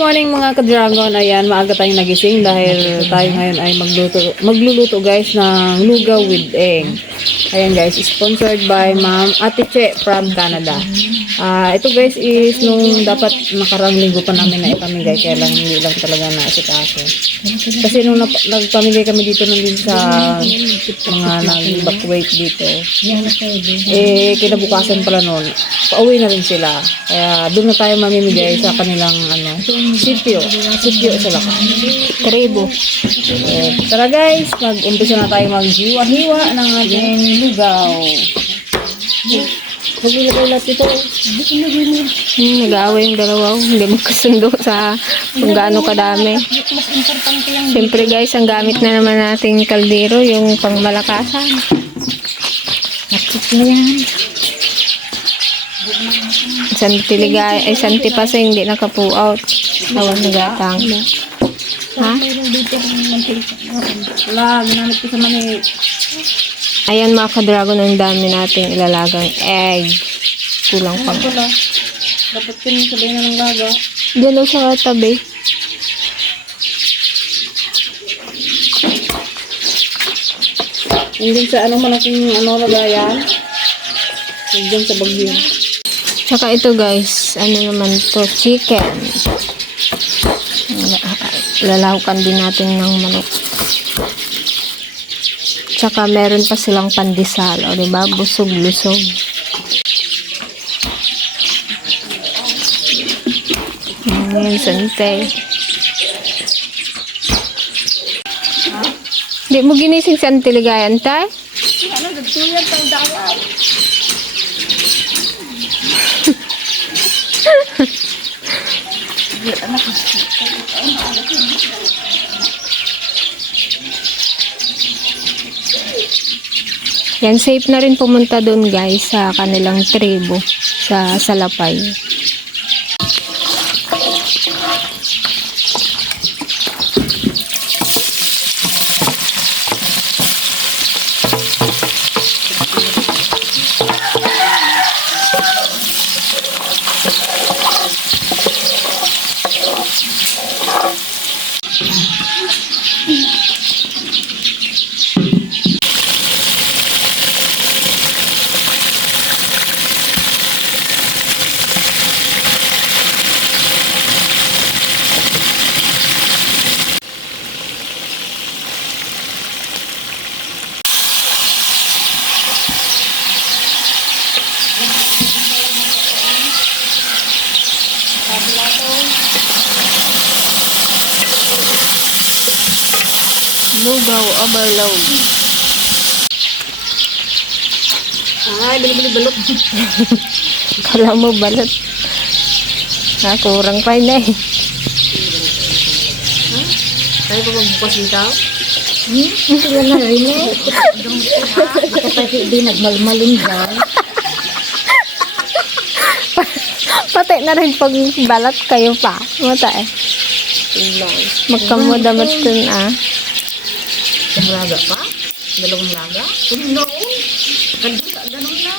morning mga ka-dragon. Ayan, maaga tayong nagising dahil tayo ngayon ay magluluto guys ng lugaw with egg. Ayan guys, sponsored by Ma'am Ate Che from Canada. Ito guys is nung dapat nakarang linggo pa namin na ipamigay, kaya lang hindi lang talaga naasikaso. Kasi nung nagpamigay kami dito nandun sa mga nag-evacuate dito, kinabukasan pala noon, pauwi na rin sila. Kaya doon na tayo mamimigay sa kanilang sityo sa lakas. Tribo. Tara guys, mag-umpisa na tayo maghiwa-hiwa ng ating lugaw. Maglilagay lahat ito. Nag-aaway yung dalawa. Hindi magkasundo sa kung gaano kadami. Siyempre guys, ang gamit na naman nating kaldero, yung pangmalakasan. Nakit na yan. Santipasa hindi nakapu-out. Tawag na gatang. Ha? Wala, ginamit ko sa mani. Ayan mga ka-dragon, ang dami nating ilalagang egg. Kulang pang. Dapat yun sabihin na ng laga. Diyan o sa tabi. Hindi sa malaking lagayan. Hindi sa bagyo. Tsaka ito guys, naman to, chicken. Lalahukan din natin ng manok. Tsaka meron pa silang pandesal, o diba? Busog-lusog. Ayan, sante. Di mo ginising sa antiligayan, tay? Nagtuyag tayo dawan. Yan, safe na rin pumunta doon guys sa kanilang tribo sa Salapay. Lugaw overload. Ay, balot. Kala mo balot. Kurang pa yun eh. Tayo pa magbukas dito? Sila na rin eh. Kapag hindi nagmalmalin dyan. Pati na rin pag balat kayo pa. Mata eh. Magkamudamat dun ah. Isang laga pa? Dalawang laga? No. Ganun na.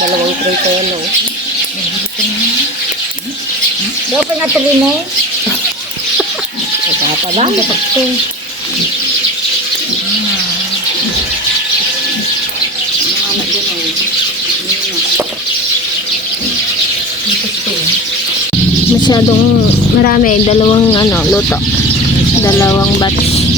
Dalawang tray kayo no. Dapat nga tuloy na eh. Nagkata ba? Dapat ko. Masyadong marami. Dalawang luto. Dalawang batch.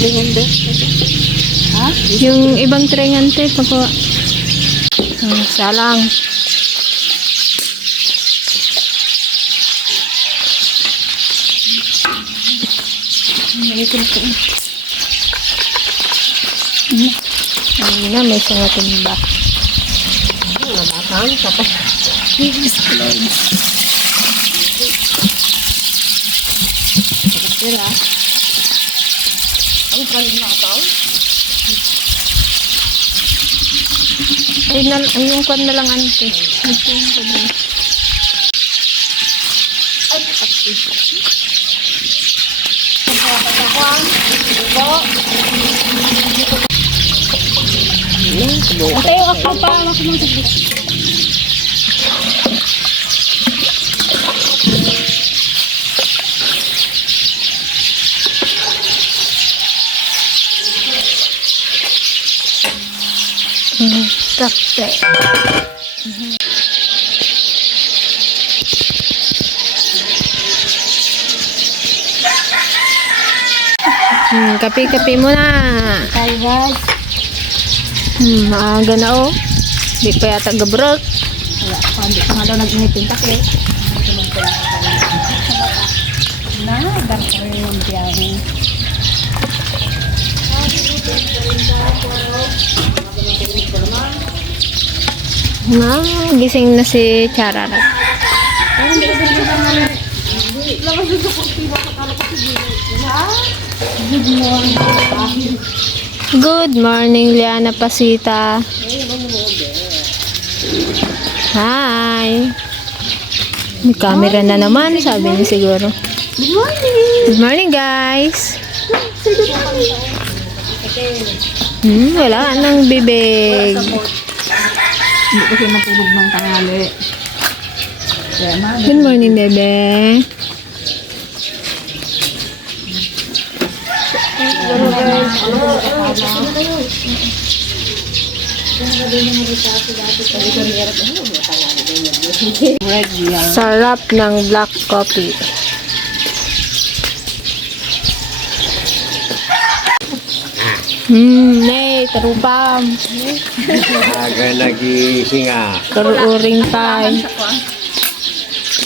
Ha? Yung ibang trengante pako salang. Na may sangatin ba? Namatang kapag. Kira. Ang kaling nakataon? Ay, yung kwan na lang ante. Nagtuwing ko din. Ay, pati. Tayo ako pa. Kape. Kape-kape mo na. Tayo guys. Maaga na oh. Di pa yata gabrok. Hindi pa nga daw nag-inipin kape. Na, dar ko rin yung biyahe. Gising na si Chararat. Good morning, Liana Pasita. Hi. May camera na naman, sabi niya siguro. Good morning! Good morning, guys. Wala nang bibig. Hindi kasi matulog ng tangali. Kaya na, Good morning, bebe. bread yan. Sarap ng black coffee. Nay, tarupam. Aga naghihinga. Karuuring pa.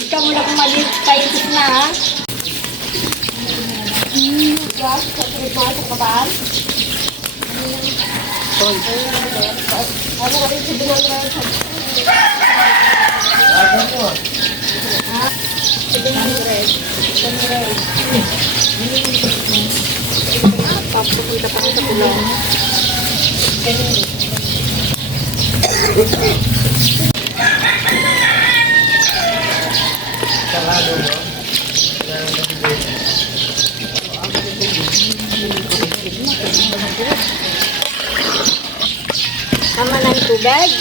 Ikaw muna kumalit paisip na ha. Tama na yung tubig.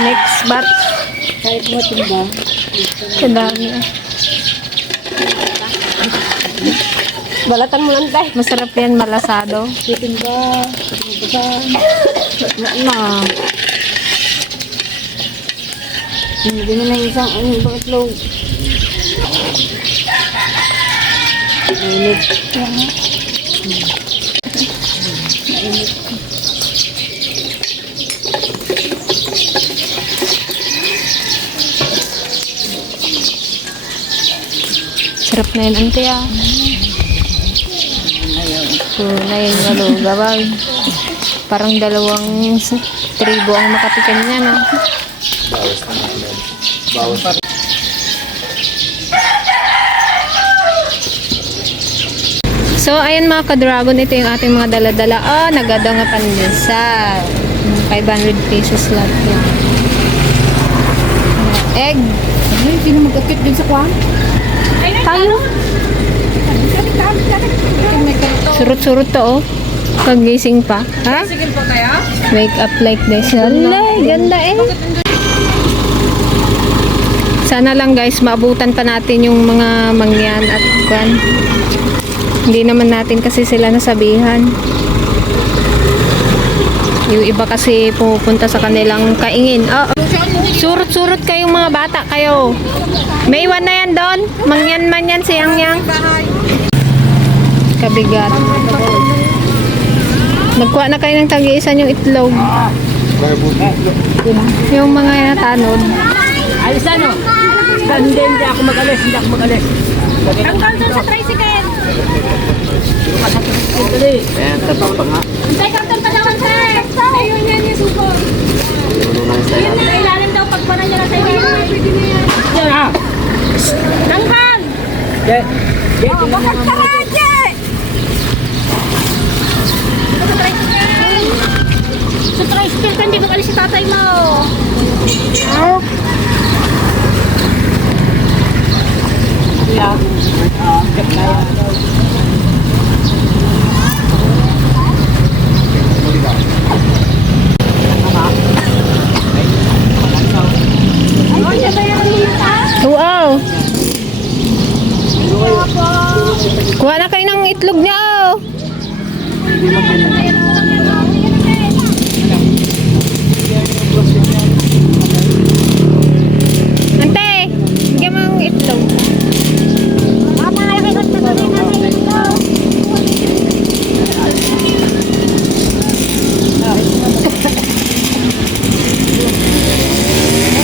Next bat. Kahit mo timba. Kadami. Balatan mo lang tayo. Masarap yan, malasado. Titimba. Na. Hindi na lang isang itlog. Mainit. Sarap na yun, ante ah. Tunay yung malugawag. Parang dalawang tribo ang makatikim niya, no? Bawas. So, ayan mga ka-dragon, ito yung ating mga dala-dala. Oh, nagada nga pandesal. 500 pesos lang yan. Egg. Ay, sino magkakit din sa kwan? Tayo. Surut-surut to, oh. Pagising pa. Ha? Sige po kaya? Wake up like this. Alay, ganda eh. Sana lang guys, maabutan pa natin yung mga mangyan at kwan. Hindi naman natin kasi sila nasabihan. Yung iba kasi pupunta sa kanilang kaingin. Oh, surut-surut kayong mga bata kayo. May iwan na yan doon. Mangyan man yan si Yang. Kabigat. Magkuha na kayo ng tag-iisa yung itlog. Yung mga natanod. Alis ano? Hindi ako mag-alis. Hindi ako mag-alis. Tanggal doon sa tricycle. Ayan, tapos pa nga. Antay ka doon palawan, sir. Ayun yan yung suko. Ayun na, ilalim daw pagpana niya na sa iyo. Yan ha! Tanggal! Bakit ka nga? Sa tricycle ka, hindi mag-alis si tatay mo. sila. Wow! Kuha na kayo ng itlog niya, oh! Ante! Bigyan mo ng itlog.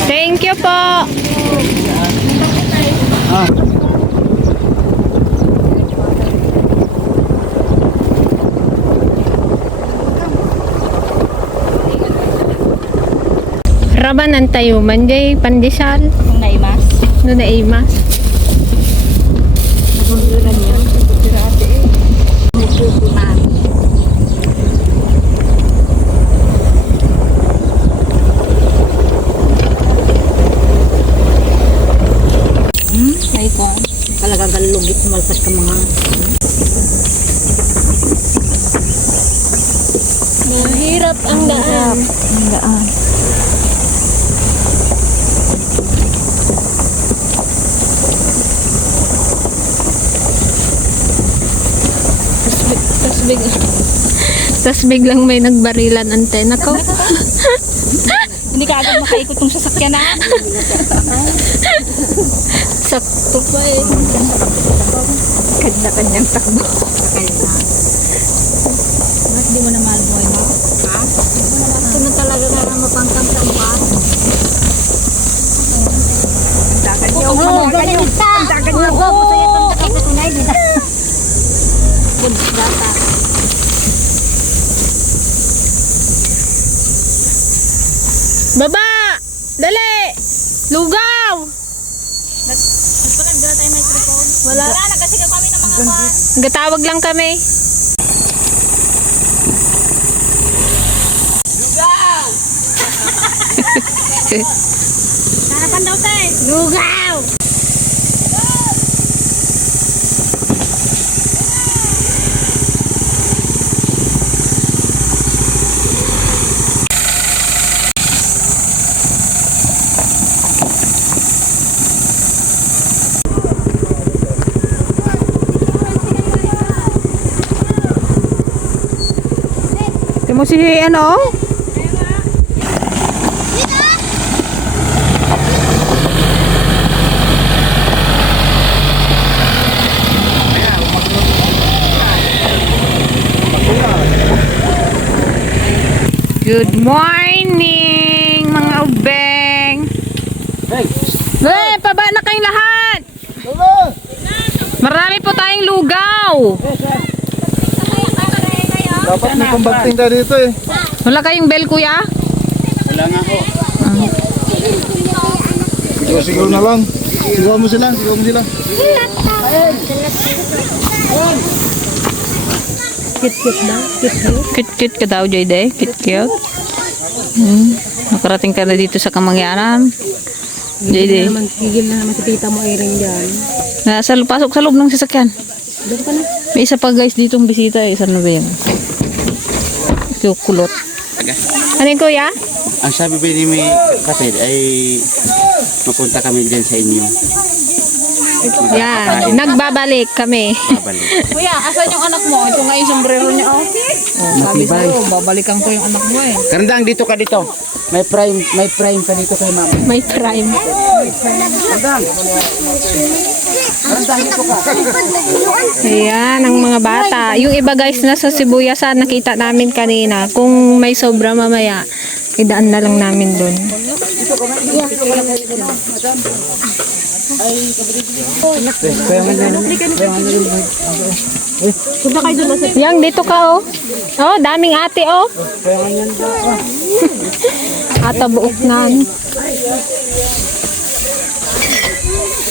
Thank you po! Rabanan tayo man jay pandesal Kung naimas. no na imas. Ay ko. Talagang galugit malpas ka mga. Mahirap ang daan. Tas biglang may nagbarilan antena ko. Hindi ka agad makaikot yung sasakyan na. Sakto pa eh. Kanya-kanyang takbo. Mas di mo na mahal mo mo? Ha? Ito na talaga na mapangkam sa mukha. Dagan niyo. Oo, dagan niyo. Dagan niyo. Oo, masaya kang tunay din. Good data. Baba! Dali! Lugaw! Wala na kasi kami ng mga Gatawag lang kami. Harapan daw tayo. Lugaw! Ito mo si ano? Good morning, mga ubeng. Hey, paba na kayong lahat. Marami po tayong lugaw. Dapat may pambating tayo dito eh. Wala kayong bell, kuya? Wala nga ho. Sigaw na lang. Sigaw mo sila. Sigaw mo sila. Cute ka daw, Jayde. Cute. Nakarating ka na dito sa Kamangyaran. Jayde. Gigil na naman si tita mo ay rin dyan. Pasok sa loob ng sasakyan. Doon ka na. May isa pa guys ditong bisita eh. Saan na ba yan? Kulot. Ano yung kuya? Ang sabi ba ni may kapatid ay mapunta kami dyan sa inyo. Yan. Nagbabalik kami. Babalik. Kuya, asan yung anak mo? Ito nga yung sombrero niya, oh. Sabi sa'yo, babalikan ko yung anak mo eh. Karandang dito ka dito. May prime pa dito kay mama. May prime. Ayan, ang mga bata. Yung iba guys na sa Sibuyasan, nakita namin kanina. Kung may sobra mamaya, idaan na lang namin doon. Yang dito ka oh. Oh, daming ate oh. Ata buok na.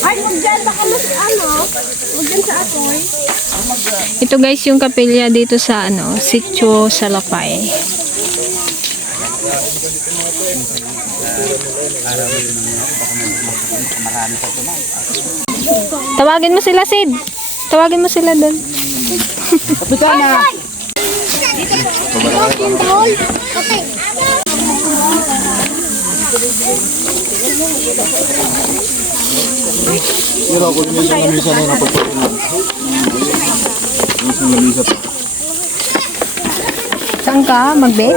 Ay, huwag dyan. Baka mas ano. Huwag dyan sa atoy. Ito guys yung kapilya dito sa ano, Sitio Salapay. Tawagin mo sila, Sid. Tawagin mo sila doon. Kapitan na! Pero ako yung isang lamisa na napagpapunan. Isang lamisa pa. Saan ka? Mag-bet?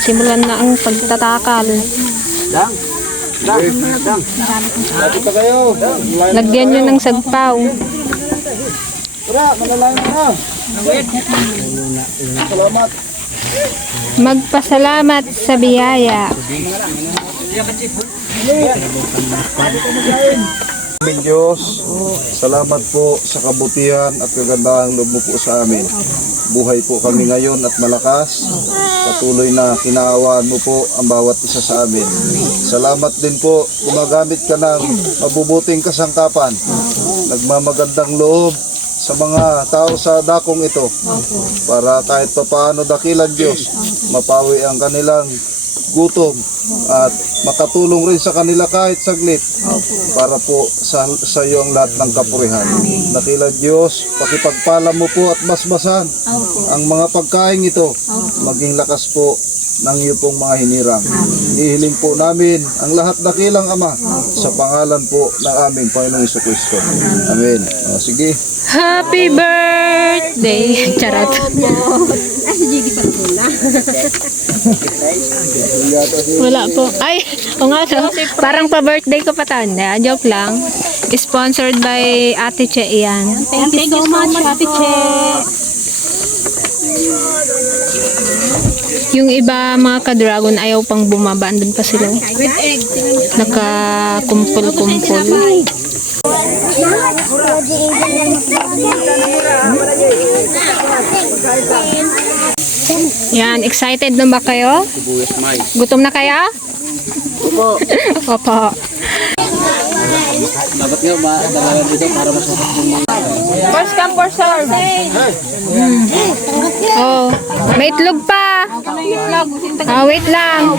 Simulan na ang pagtatakal. Lapit na kayo. Lagyan nyo ng sagpaw. Tara, manalain na. Salamat. Magpasalamat sa biyaya. Aming Diyos, salamat po sa kabutihan at kagandahang loob mo po sa amin. Buhay po kami ngayon at malakas. Patuloy na kinaawaan mo po ang bawat isa sa amin. Salamat din po, gumagamit ka ng mabubuting kasangkapan. Nagmamagandang loob sa mga tao sa dakong ito. Para kahit papaano dakilan Diyos, mapawi ang kanilang gutom at makatulong rin sa kanila kahit saglit para po sa iyo ang lahat ng kapurihan. Dakilan Diyos, pakipagpala mo po at masmasan ang mga pagkain ito, maging lakas po ng iyo pong mga hinirang. Ihiling po namin ang lahat dakilang Ama sa pangalan po ng aming Panginoong Jesucristo. Amen. O, sige. Happy birthday! Charot. Wala po. Ay, o nga no. Parang pa-birthday ko pa taon. Joke lang. Sponsored by Ate Che yan. Thank you so much, Ate Che. Yung iba mga ka-dragon ayaw pang bumaba. Andun pa sila. With egg. Nakakumpul-kumpul. Yan, excited na ba kayo? Buyas may. Gutom na kaya? Opo. Opo. Dapat nga ba, dalawa dito para masukot yung mga... First come, first serve. Oh, may itlog pa. Ah, wait lang.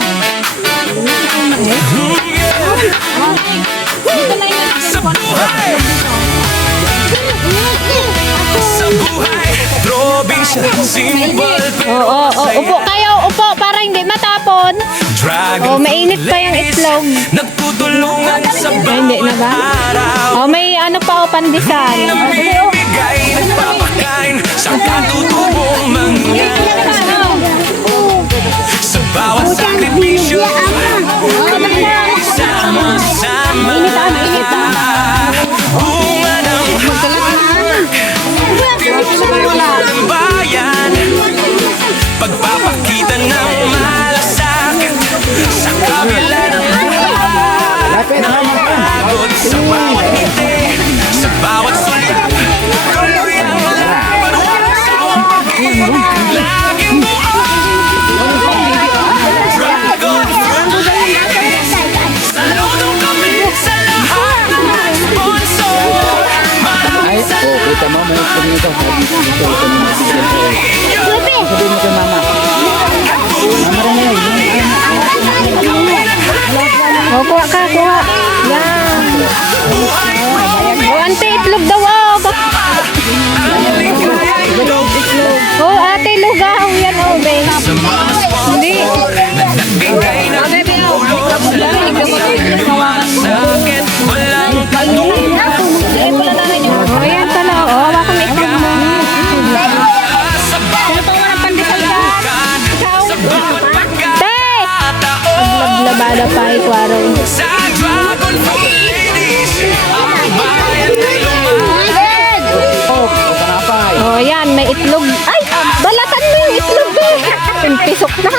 Oo, upo kayo, upo para hindi matapon. Oh, mainit pa yung itlog. Nagtutulungan sa Ay, hindi na ba? Oh, may ano pa, pandesal. bigay nagpapakain sa katutubong mangyayari. Sa bawat sakripisyo, kami sama-sama. Bunga ng ng bayan, pagpapakita ng malasakit sa kabila ng pagod sa bawat ngiti, sa bawat sulit. Tuloy ang laging buo. Dragon fruit. Saludo kami sa lahat ng mga sponsor. Maraming Oh, kuha ka, kuha. Yan. Oh, ante, itlog daw. Oh, ate, lugaw. Yan, oh, babe. Hindi. nagbigay ng tulong sa sakit. Walang patulong. Oh, yan pala. Oh, hawakan mo itlog mo. Sa bawat pagkakan, sa bawat pagkakataon. Lablabada pa, ikwaro. Sa Dragon Fruit Ladies, ang bayan ay lumayan. Oh, yan, may itlog. Ay, balatan mo yung itlog, babe. Pisok na.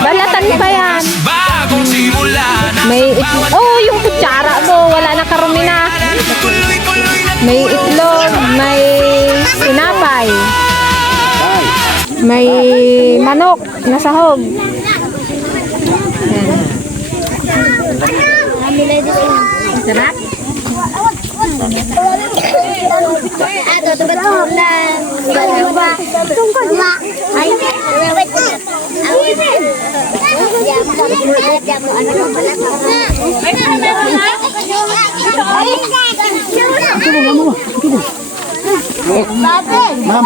Balatan pa yan. Bagong simula na May itlog. Oh, yung kutsara mo. Wala na karumi na. tuloy-tuloy na May itlog, may sinapay, may manok na sahog. Yan. Sarap?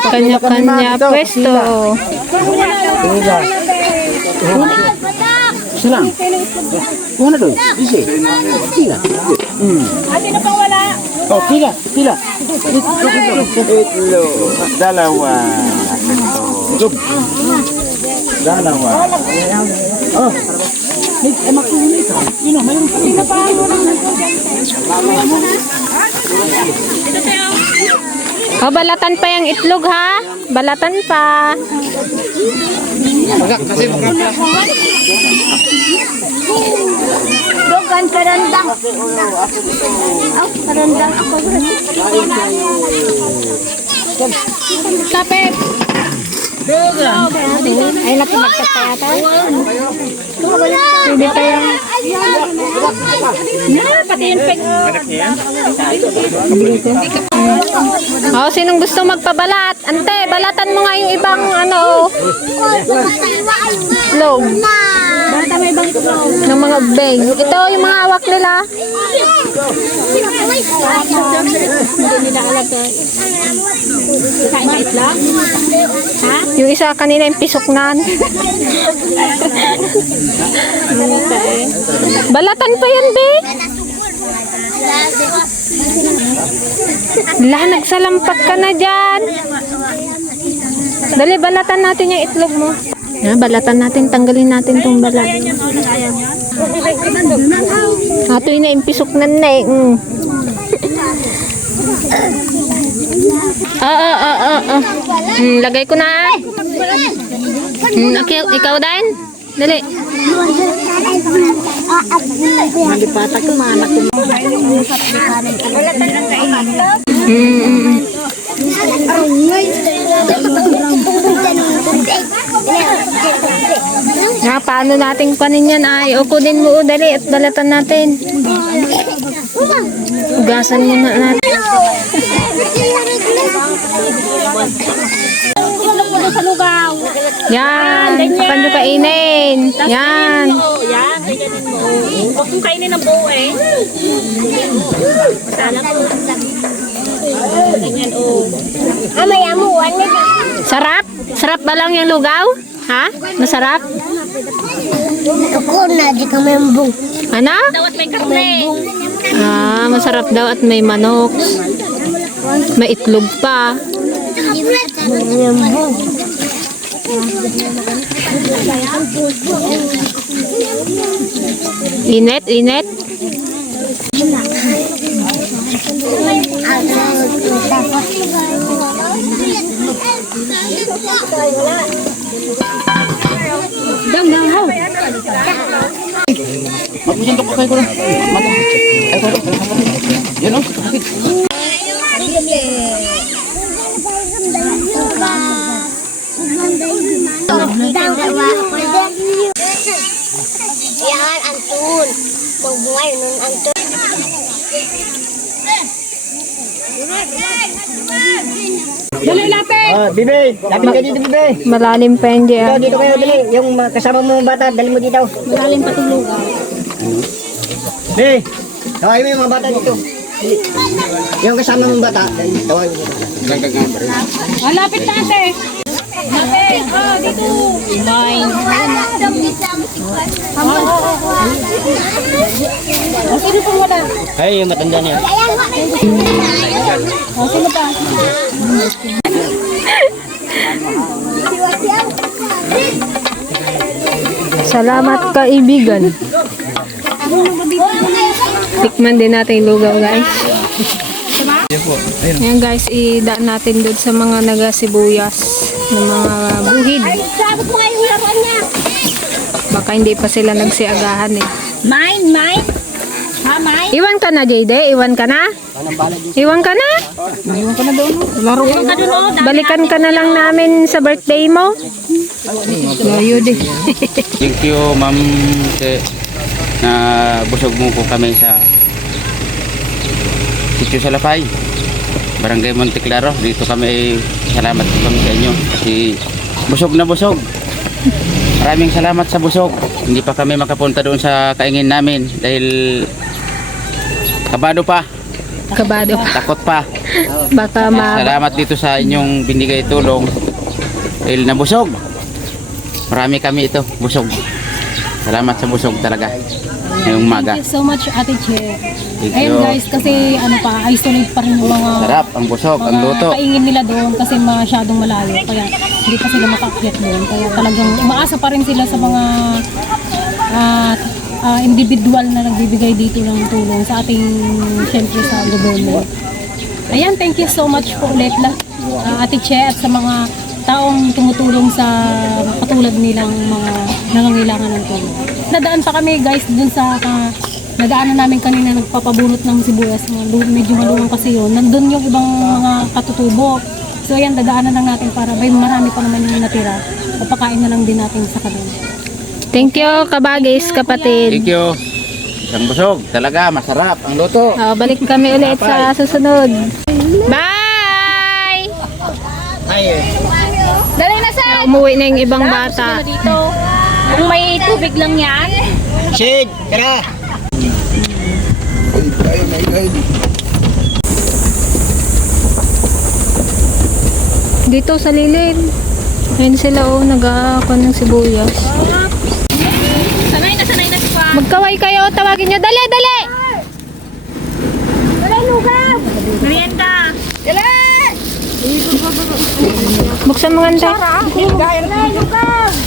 Kanya-kanya pwesto. Silang. Mana tu? Isi. Tiga. Oh, tiga. Itu dalawa. Dalawa. Oh. Oh, balatan pa yung itlog ha? Balatan pa. Dogan karandang. Oh, karandang ako. Kapit. Ay, napinagkat pa yata. Hindi pa yan. Pati yung peg. Oh, sinong gusto magpabalat? Ante, balatan mo nga yung ibang ano, itlog. Bata may ibang ito. Ng mga beng. Ito yung mga awak nila. Hindi nila alam to. Kain na itlog? Ha? Yung isa kanina yung pisoknan. Balatan pa yan, be. Lah, nagsalampak ka na dyan. Dali, balatan natin yung itlog mo. Balatan natin, tanggalin natin tong balat. Ato yun na yung pisoknan na eh. Lagay ko na. Ikaw din? Dali. Malipata ko, manak ko. Paano nating panin yan ay? Ukunin mo dali at balatan natin. Ugasan mo na natin. Sa lugaw. Yan. Kapan nyo kainin. Yan. Yan, ganyanin mo. Huwag mong kainin ng buo eh. Masala ko. Ganyan, oh. Amaya mo, ano? Sarap? Sarap ba lang yung lugaw? Ha? Masarap? Ako na, di kami ang buo. Ano? Dawat may karne. Masarap daw at may manok. May itlog pa. Init, init. Magpusintok ko kayo ko lang. Ay, ko. Yan o. Yan, Antun. Magbungay nun, Antun. Dali, lapit! Bibi, lapit ka dito, Bibi. Malalim pa yan Dito, dyan. dito kayo, dali. Yung kasama mo bata, dali mo dito. Magaling patulog. Bibi, tawagin mo yung mga bata dito. Dali. Yung kasama mo bata, tawagin mo. Oh, lapit na, ate. Lapit. Oh, dito. Mine. Oh, sino po wala? Ay, yung matanda niya. Oh, sino pa? Salamat kaibigan. Tikman din natin yung lugaw, guys. Ayan guys, idaan natin doon sa mga nagasibuyas ng mga buhid. Sabot mo nga yung laruan niya. Baka hindi pa sila nagsiagahan eh. Mine, mine. Ha, mine? Iwan ka na, JD? Iwan ka na? Iwan ka na? Iwan ka doon, oh. Balikan ka na lang namin sa birthday mo? Layo di. Thank you, ma'am. Na busog mo po kami sa Sitio Salapay, Barangay Monteclaro. Dito kami, salamat po kami sa inyo kasi busog na busog. Maraming salamat sa busog. Hindi pa kami makapunta doon sa kaingin namin dahil kabado pa, Kabado. takot pa. Baka Salamat dito sa inyong binigay tulong dahil nabusog. Marami kami ito, busog. Salamat sa busog talaga ngayong umaga. Thank you so much, Ate Che. Thank Ayun you. guys, kasi isolate pa rin yung mga Sarap ang busog, ang luto. kaingin nila doon kasi masyadong malayo. Kaya hindi pa sila makaakyat doon. Kaya talagang umaasa pa rin sila sa mga individual na nagbibigay dito ng tulong sa ating, syempre sa gobyerno. Ayan, thank you so much po ulit Ate Che at sa mga taong tumutulong sa katulad nilang mga nangangailangan ng tulong. Nadaan pa kami guys dun sa nadaanan namin kanina, nagpapabunot ng sibuyas. Medyo maluwang kasi yun. Nandun yung ibang mga katutubo. So ayan, dadaanan lang natin para may marami pa naman yung natira. Papakain na lang din natin sa kanila. Thank you, kabagis, kapatid. Thank you. Ang busog, talaga masarap ang luto. Balik kami ulit sa susunod. Bye! Dali na sa Umuwi na yung ibang bata. dito. Kung may tubig lang yan. Sid, tara! Dito sa lilim. Ayun sila nag-aakon ng sibuyas. Sanay na si Juan. Magkaway kayo, tawagin nyo. Dali, dali! Merienda. Buksan mo nga. O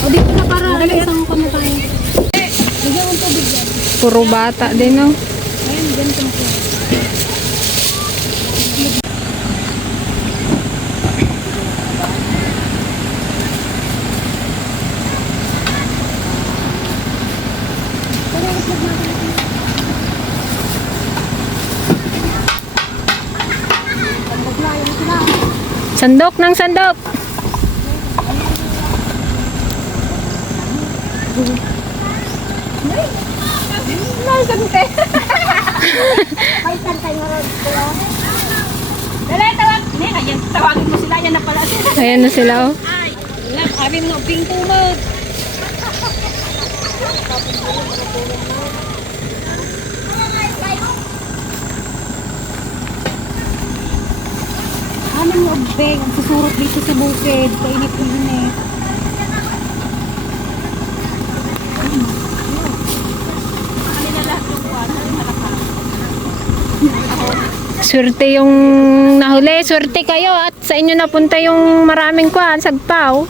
dito na para isang ko na tayo. Bigyan mo tubig yan. Puro bata din, no? Ayun, ganito na po. Sandok ng sandok. Dali, tawag. Ayan, tawagin mo sila. Yan na pala sila. Ayan na sila, oh. Wala, kami mo pinto mo. Ano mo, beg? Susurot dito sa bukid. Kainit-init. Swerte yung nahuli. Swerte kayo at sa inyo napunta yung maraming kuhan, sagpaw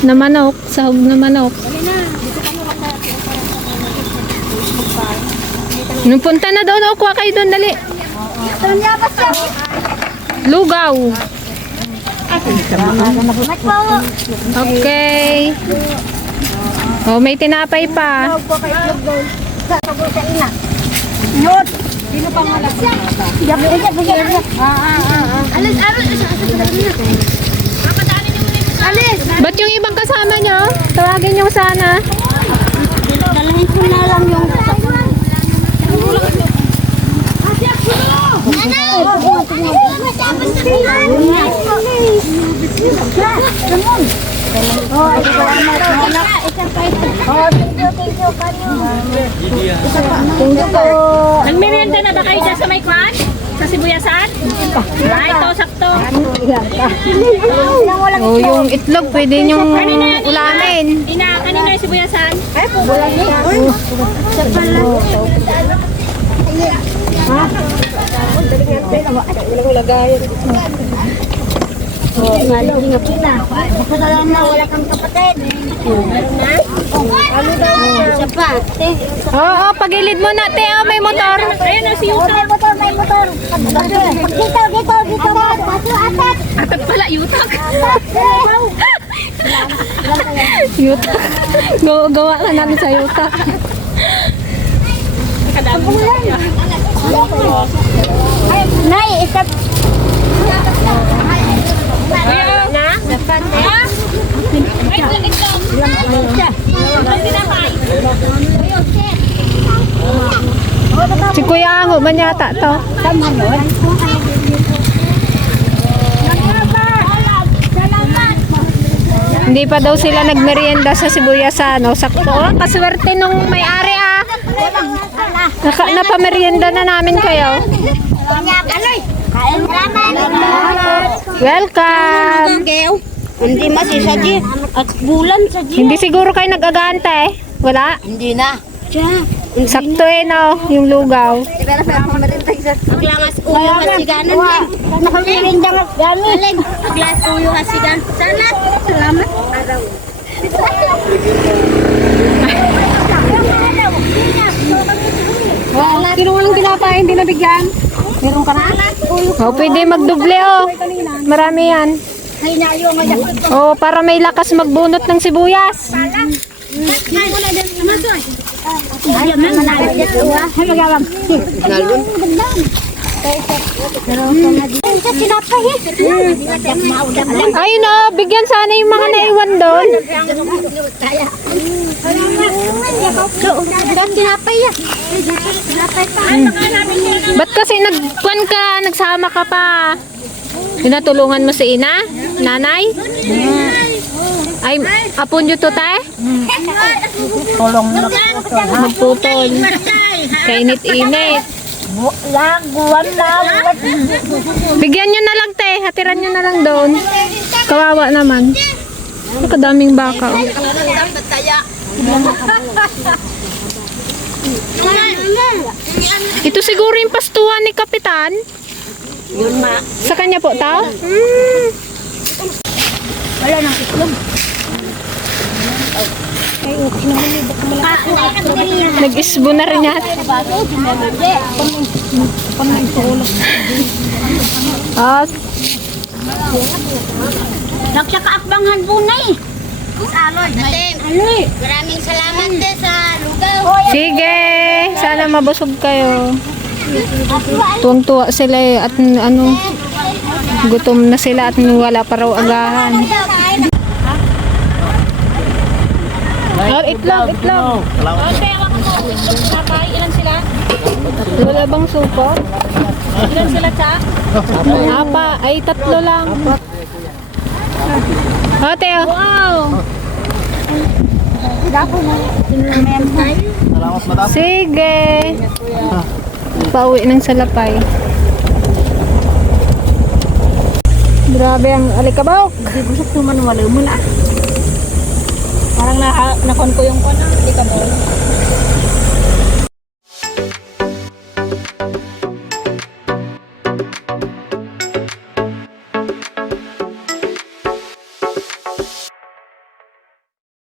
na manok, sahog na manok. Nung punta na doon, kuha kayo doon, dali. Lugaw. Okay. Oh, may tinapay pa. Sino pang wala? Alis! Ba't yung ibang kasama nyo? Tawagin nyo sana. Dalahin ko na lang yung Nagmerienda na ba kayo dyan sa may kwan? Sa Sibuyasan? Ay, ito, sakto. Oh, yung itlog pwede nyong ulamin. Ina, kanina yung Sibuyasan? Wala kang kapatid. Meron na? Ano daw? Isa pa. Oo, pagilid mo na, te. Oh, may motor. Ayun na si Yuta. May motor. Dito. Atat pala, Yutak. Yuta. Gawa ka namin sa yuta. Nay, isa. Na? Ay, ito. Ito. Si Kuya Ango man yata to. Tama yun. Hindi pa daw sila nagmerienda sa Sibuyasan. Sakto. Oh, kaswerte nung may-ari ah. Napamerienda na namin kayo. Welcome. Hindi masisadji. At bulan sa Hindi siguro kayo nag-agante. Wala? Hindi na. Sakto no, yung lugaw. Aglangas uyo hasiganan lang. Nakalirinda nga galing. Aglas uyo hasigan. Salamat. Salamat. Araw. Wala. Sino walang tinapay, hindi nabigyan? Meron ka na? Oh, pwede magdoble oh. Marami yan. Ay nayo nga yan. Oh, para may lakas magbunot ng sibuyas. Ay, manalo dito ah. Hay magawam. Nalun. Sa tinapay eh. Ayun oh, bigyan sana yung mga naiwan doon. Tinapay ah. Tinapay pa. Ba't kasi nagkuan ka, nagsama ka pa? Tinatulungan mo si Ina? Nanay? Ay, apon nyo to tayo? Magputol. Kainit-init. Bigyan nyo na lang te, hatiran nyo na lang doon. Kawawa naman. Nakadaming baka. Oh. Ito siguro yung pastuhan ni Kapitan. Sa kanya po, tao? Wala nang itlog. Nag-isbo na rin yan. Nagsakaakbanghan po na eh. Aloy. Aloy. Maraming salamat din sa lugaw. Sige, sana mabusog kayo. Tuwang-tuwa sila eh, at ano, gutom na sila at wala pa raw agahan. Oh, itlog. Ilan sila? Wala bang supot? Ilan sila sa? Apa, ay 3 lang. Ate, oh. Wow! Sige. Pauwi ng salapay. Grabe ang alikabok. Busok naman wala mo na. Parang nakon ko yung kona. Hindi ka mo.